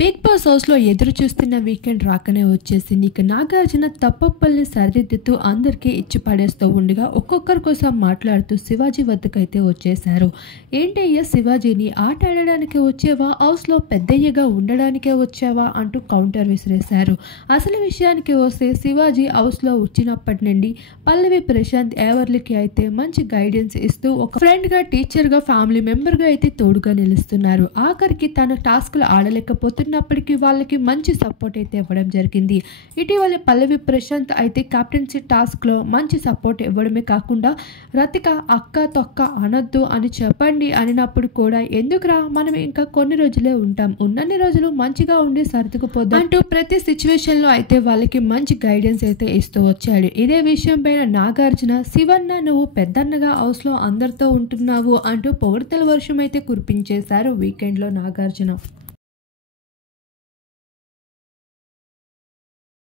Big boss హౌస్లో ఎదురు చూస్తున్న వీకెండ్ రాకనే వచ్చేసింది. ఇక నాగార్జున తప్పప్పల్ని సరిదిద్దుతూ అందరికీ ఇచ్చి పడేస్తూ ఉండగా ఒక్కొక్కరి కోసం మాట్లాడుతూ శివాజీ వద్దకైతే వచ్చేశారు. ఏంటయ్యా శివాజీని ఆట ఆడడానికి వచ్చేవా, హౌస్లో పెద్దయ్యగా ఉండడానికే వచ్చావా అంటూ కౌంటర్ విసిరేశారు. అసలు విషయానికి వస్తే శివాజీ హౌస్లో వచ్చినప్పటి నుండి పల్లవి ప్రశాంత్ ఎవరికి అయితే మంచి గైడెన్స్ ఇస్తూ ఒక ఫ్రెండ్గా, టీచర్గా, ఫ్యామిలీ మెంబర్గా అయితే తోడుగా నిలుస్తున్నారు. ఆఖరికి తన టాస్క్లు ఆడలేకపోతున్నప్పటికీ వాళ్ళకి మంచి సపోర్ట్ అయితే ఇవ్వడం జరిగింది. ఇటీవల పల్లవి ప్రశాంత్ అయితే కెప్టెన్సీ టాస్క్లో మంచి సపోర్ట్ ఇవ్వడమే కాకుండా రతిక అక్క తొక్క అనొద్దు అని చెప్పండి అనినప్పుడు కూడా ఎందుకురా మనం ఇంకా కొన్ని రోజులే ఉంటాం, ఉన్నన్ని రోజులు మంచిగా ఉండి సర్దుకుపోద్దాం అంటూ ప్రతి సిచ్యువేషన్లో అయితే వాళ్ళకి మంచి గైడెన్స్ అయితే ఇస్తూ వచ్చాడు. ఇదే విషయం పైన నాగార్జున శివన్న నువ్వు పెద్దన్నగా హౌస్లో అందరితో ఉంటున్నావు అంటూ పొగడ్తల వర్షం అయితే కురిపించేశారు వీకెండ్లో నాగార్జున.